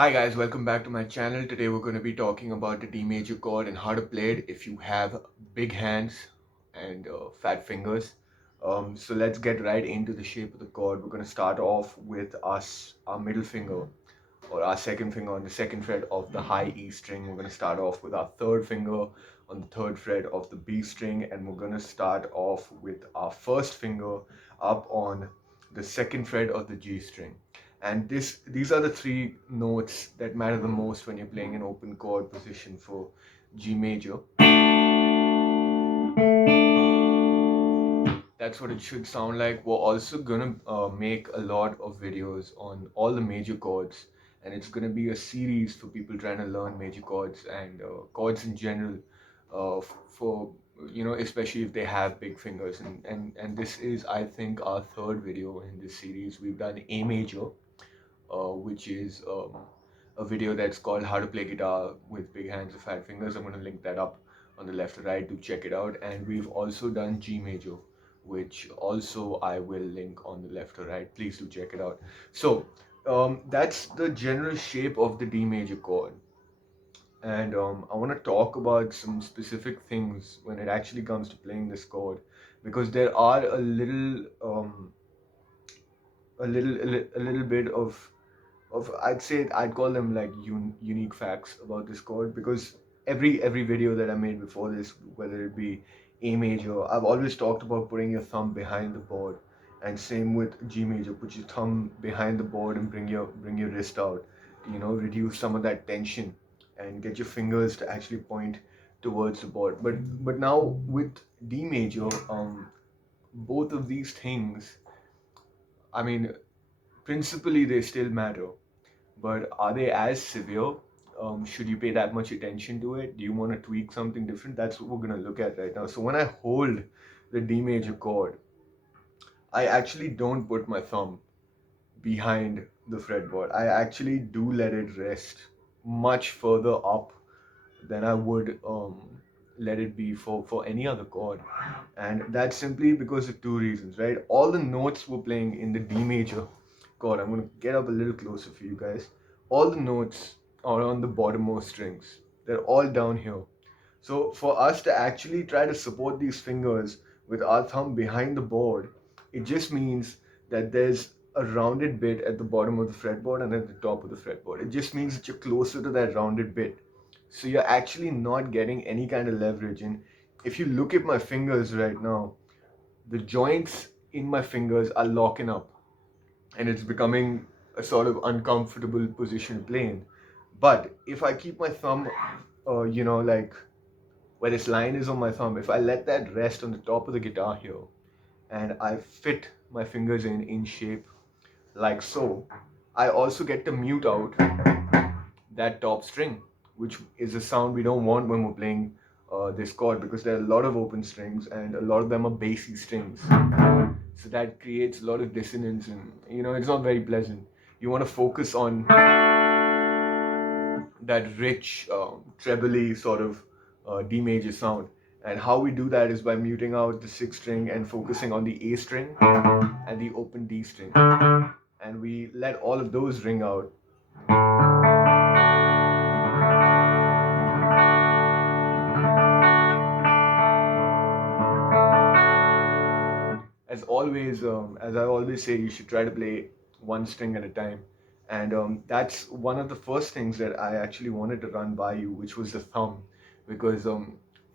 Hi guys, welcome back to my channel. Today we're going to be talking about the D major chord and how to play it if you have big hands and fat fingers. So let's get right into the shape of the chord. We're going to start off with our middle finger or our second finger on the second fret of the high E string. We're going to start off with our third finger on the third fret of the B string, and we're going to start off with our first finger up on the second fret of the G string. And these are the three notes that matter the most when you're playing an open chord position for G major. That's what it should sound like. We're also gonna make a lot of videos on all the major chords, and it's gonna be a series for people trying to learn major chords and chords in general, for especially if they have big fingers. And this is, I think, our third video in this series. We've done A major, which is a video that's called How to Play Guitar with Big Hands or Fat Fingers. I'm going to link that up on the left or right to check it out. And we've also done G major, which also I will link on the left or right. Please do check it out. So that's the general shape of the D major chord. And I want to talk about some specific things when it actually comes to playing this chord, because there are a little bit of I'd say I'd call them like unique facts about this chord, because every video that I made before this, whether it be A major, I've always talked about putting your thumb behind the board, and same with G major, put your thumb behind the board and bring your wrist out, reduce some of that tension and get your fingers to actually point towards the board. But now with D major, both of these things, I mean, principally they still matter, but are they as severe? Should you pay that much attention to it? Do you want to tweak something different? That's what we're going to look at right now. So when I hold the D major chord, I actually don't put my thumb behind the fretboard. I actually do let it rest much further up than I would let it be for any other chord. And that's simply because of two reasons, right? All the notes we're playing in the D major chord, I'm going to get up a little closer for you guys. All the notes are on the bottommost strings. They're all down here. So for us to actually try to support these fingers with our thumb behind the board, it just means that there's a rounded bit at the bottom of the fretboard and at the top of the fretboard. It just means that you're closer to that rounded bit. So you're actually not getting any kind of leverage. And if you look at my fingers right now, the joints in my fingers are locking up, and it's becoming a sort of uncomfortable position to play in. But if I keep my thumb, like where this line is on my thumb, if I let that rest on the top of the guitar here, and I fit my fingers in shape like so, I also get to mute out that top string, which is a sound we don't want when we're playing this chord, because there are a lot of open strings and a lot of them are bassy strings. So that creates a lot of dissonance, and it's not very pleasant. You want to focus on that rich, trebly sort of D major sound. And how we do that is by muting out the sixth string and focusing on the A string and the open D string. And we let all of those ring out. As I always say, you should try to play one string at a time. And that's one of the first things that I actually wanted to run by you, which was the thumb. Because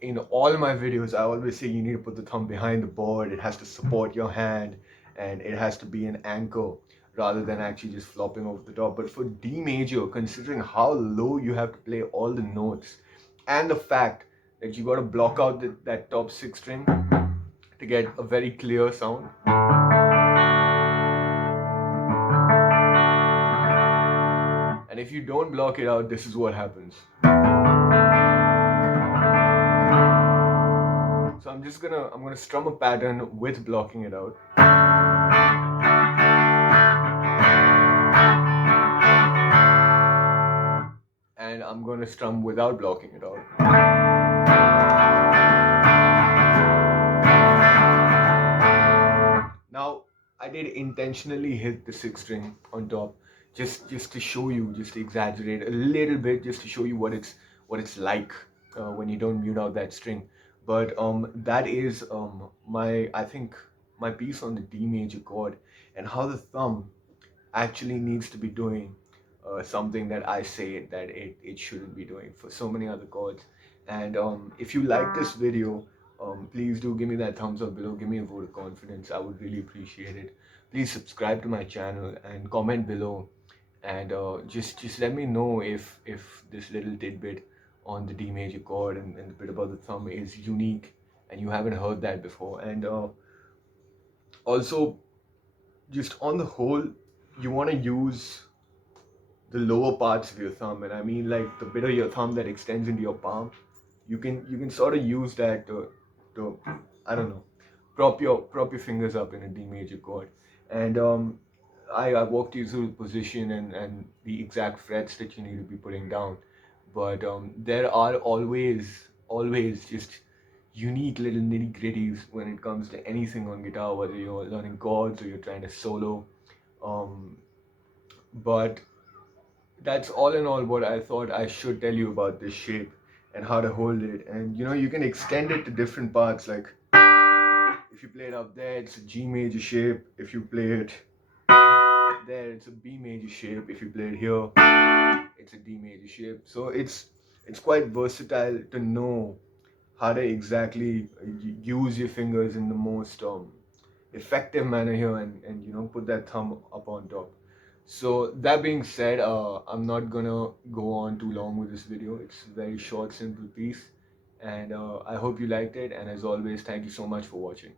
in all my videos, I always say you need to put the thumb behind the board. It has to support your hand, and it has to be an anchor rather than actually just flopping over the top. But for D major, considering how low you have to play all the notes, and the fact that you got to block out that top six string to get a very clear sound. And if you don't block it out, this is what happens. So I'm gonna strum a pattern with blocking it out. And I'm gonna strum without blocking it out. Now, I did intentionally hit the sixth string on top just to show you, just to exaggerate a little bit, just to show you what it's like when you don't mute out that string. But that is my, I think, my piece on the D major chord, and how the thumb actually needs to be doing something that I say that it shouldn't be doing for so many other chords. And if you like this video, please do give me that thumbs up below, give me a vote of confidence. I would really appreciate it. Please subscribe to my channel and comment below, and just let me know if this little tidbit on the D major chord and the bit about the thumb is unique and you haven't heard that before. And also, just on the whole, you want to use the lower parts of your thumb, and I mean like the bit of your thumb that extends into your palm. You can sort of use that to I don't know, prop your fingers up in a D major chord. And I walked you through the position and the exact frets that you need to be putting down. But there are always just unique little nitty gritties when it comes to anything on guitar, whether you're learning chords or you're trying to solo. Um, but that's all in all what I thought I should tell you about this shape and how to hold it. And you can extend it to different parts. Like if you play it up there, it's a G major shape. If you play it there, it's a B major shape. If you play it here, it's a D major shape. So it's quite versatile to know how to exactly use your fingers in the most effective manner here, and put that thumb up on top. So that being said, I'm not gonna go on too long with this video. It's a very short, simple piece, and I hope you liked it. And as always, thank you so much for watching.